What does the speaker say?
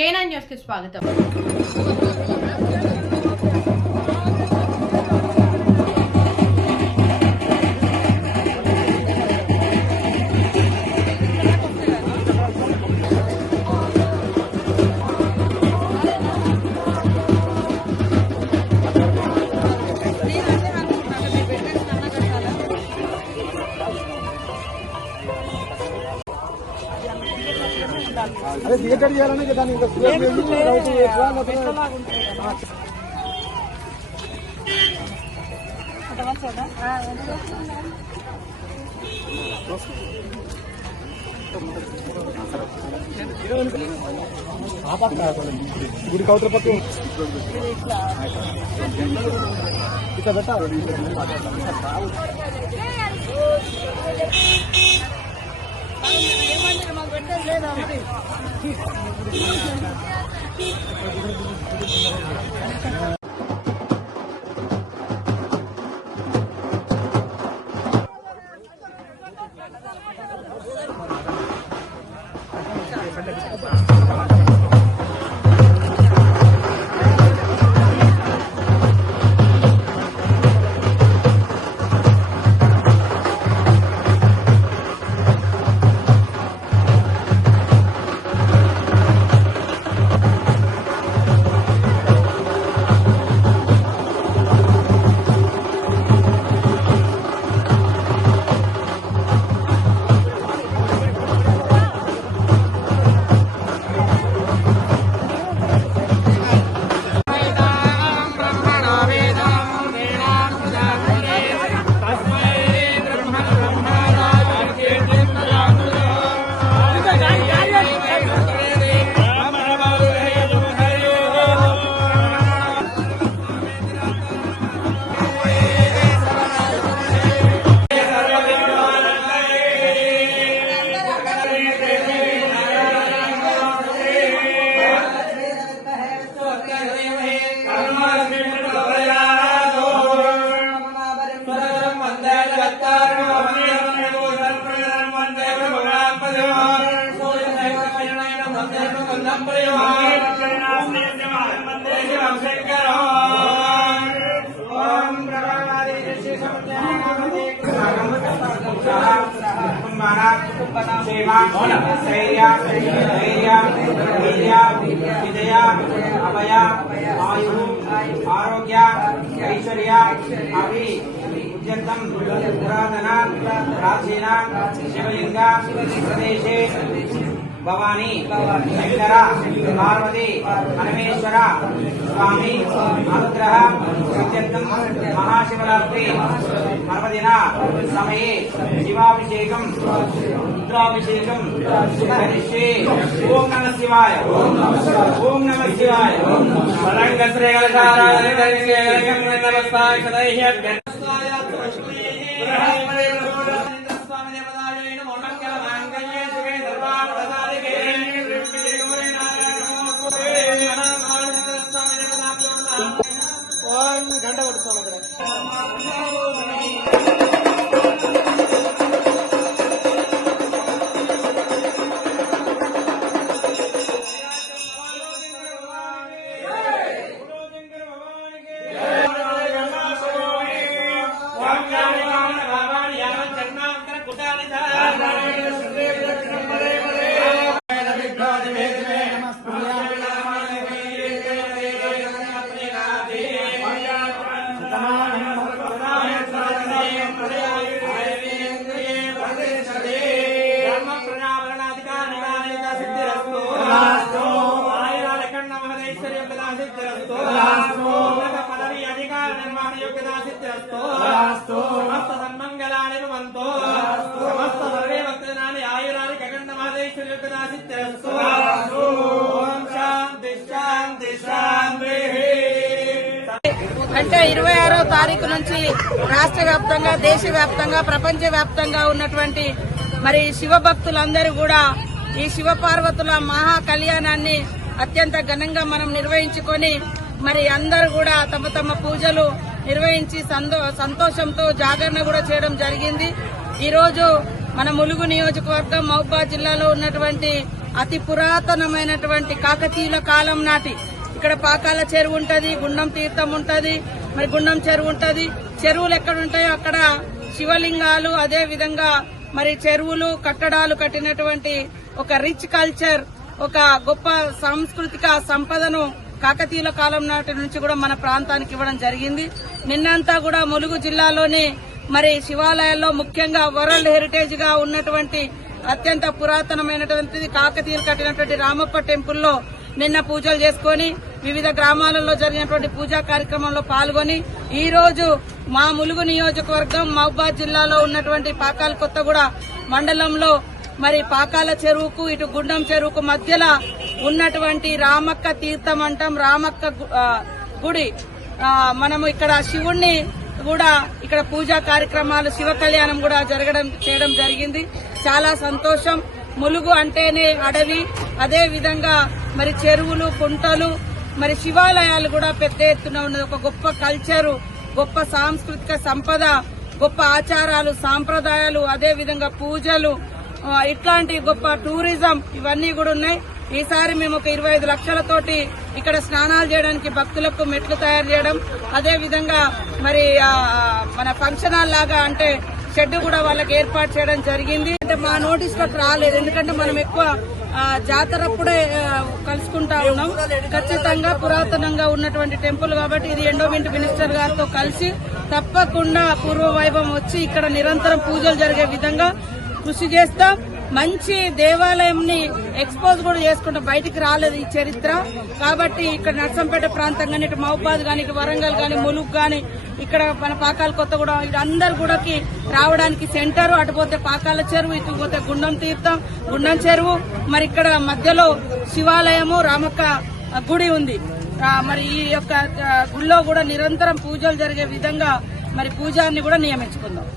K9 news కి స్వాగతం. అదే థియేటర్ చేయాలనే కదా ఇంకా గుడి కౌతల పక్క ఇట్లా పెట్టాలి. లేదా మరి విజయ అభయ ఆయు ఆరోగ్య ఐశ్వర్య అభి ఉద్యంతం పురాతన ప్రాచీన శివలింగ ప్రదేశే భవానీ శంకర పార్వతి పరమేశ్వర స్వామి అనుగ్రహ సత్యర్థం మహాశివరాత్రి పర్వదిన సమయే శివాభిషేకం రుద్రాభిషేకం కరిష్యే. ఓం నమః శివాయ. ఓం నమః శివాయ. పరంగ శ్రీ గంట కొడుతాం. పదవి అధికార నిర్మాణ యోగ్యతా సిద్ధిరస్తు. సమస్త సన్మంగళాని భవంతు. సమస్త సర్వే భక్తజనాని ఆయురాని గగన్న మహదేశ్వర యోగ్యతా సిద్ధిరస్తు. ఓం శాంతి శాంతి శాంతి. అంటే 26వ తారీఖు నుంచి రాష్ట్ర వ్యాప్తంగా, దేశ వ్యాప్తంగా, ప్రపంచ వ్యాప్తంగా ఉన్నటువంటి మరి శివ భక్తులందరూ కూడా ఈ శివ పార్వతుల మహా కళ్యాణాన్ని అత్యంత ఘనంగా మనం నిర్వహించుకొని మరి అందరూ కూడా తమ తమ పూజలు నిర్వహించి సంతోషంతో జాగరణ కూడా చేయడం జరిగింది. ఈ రోజు మన ములుగు నియోజకవర్గం మహబూబాబాద్ జిల్లాలో ఉన్నటువంటి అతి పురాతనమైనటువంటి కాకతీయుల కాలం నాటి ఇక్కడ పాకాల చెరువు ఉంటది, గుండం తీర్థం ఉంటది, మరి గుండం చెరువు ఉంటది. చెరువులు ఎక్కడ ఉంటాయో అక్కడ శివలింగాలు, అదే విధంగా మరి చెరువులు, కట్టడాలు కట్టినటువంటి ఒక రిచ్ కల్చర్, ఒక గొప్ప సాంస్కృతిక సంపదను కాకతీయుల కాలం నాటి నుంచి కూడా మన ప్రాంతానికి ఇవ్వడం జరిగింది. నిన్నంతా కూడా ములుగు జిల్లాలోని మరి శివాలయాల్లో ముఖ్యంగా వరల్డ్ హెరిటేజ్ గా ఉన్నటువంటి అత్యంత పురాతనమైనటువంటిది కాకతీయులు కట్టినటువంటి రామప్ప టెంపుల్లో నిన్న పూజలు చేసుకుని వివిధ గ్రామాలలో జరిగినటువంటి పూజా కార్యక్రమంలో పాల్గొని ఈ రోజు మా ములుగు నియోజకవర్గం మహబూబాద్ జిల్లాలో ఉన్నటువంటి పాకాల కొత్తగూడ మండలంలో మరి పాకాల చెరువుకు ఇటు గుండం చెరువుకు మధ్యలో ఉన్నటువంటి రామక్క తీర్థం అంటాం, రామక్క గుడి. మనము ఇక్కడ శివుణ్ణి కూడా ఇక్కడ పూజా కార్యక్రమాలు, శివ కళ్యాణం కూడా చేయడం జరిగింది. చాలా సంతోషం. ములుగు అంటేనే అడవి, అదే విధంగా మరి చెరువులు, కుంటలు, మరి శివాలయాలు కూడా పెద్ద ఎత్తున ఉన్నది. ఒక గొప్ప కల్చరు, గొప్ప సాంస్కృతిక సంపద, గొప్ప ఆచారాలు, సాంప్రదాయాలు, అదే విధంగా పూజలు, ఇట్లాంటి గొప్ప టూరిజం ఇవన్నీ కూడా ఉన్నాయి. ఈసారి మేము ఒక 25 లక్షలతోటి ఇక్కడ స్నానాలు చేయడానికి భక్తులకు మెట్లు తయారు చేయడం, అదే విధంగా మరి మన ఫంక్షన్ హాల్ లాగా అంటే షెడ్ కూడా వాళ్ళకి ఏర్పాటు చేయడం జరిగింది. అంటే మా నోటీస్ లోకి రాలేదు, ఎందుకంటే మనం ఎక్కువ జాతరప్పుడే కలుసుకుంటా ఉన్నాం. ఖచ్చితంగా పురాతనంగా ఉన్నటువంటి టెంపుల్ కాబట్టి ఇది ఎండోమెంట్ మినిస్టర్ గారితో కలిసి తప్పకుండా పూర్వ వైభవం వచ్చి ఇక్కడ నిరంతరం పూజలు జరిగే విధంగా కృషి చేస్తాం. మంచి దేవాలయంని ఎక్స్పోజ్ కూడా చేసుకుంటాం, బయటికి రాలేదు ఈ చరిత్ర కాబట్టి. ఇక్కడ నర్సంపేట ప్రాంతం కానీ, ఇటు మహబూబాద్ కానీ, ఇటు వరంగల్ కానీ, ములుగు కానీ, ఇక్కడ మన పాకాల కొత్తగూడ, ఇటు అందరు కూడాకి రావడానికి సెంటర్. అటు పోతే పాకాల చెరువు, ఇటు పోతే గుండం తీర్థం, గుండం చెరువు, మరి ఇక్కడ మధ్యలో శివాలయము, రామక్క గుడి ఉంది. మరి ఈ యొక్క గుడిలో కూడా నిరంతరం పూజలు జరిగే విధంగా మరి పూజారిని కూడా నియమించుకుందాం.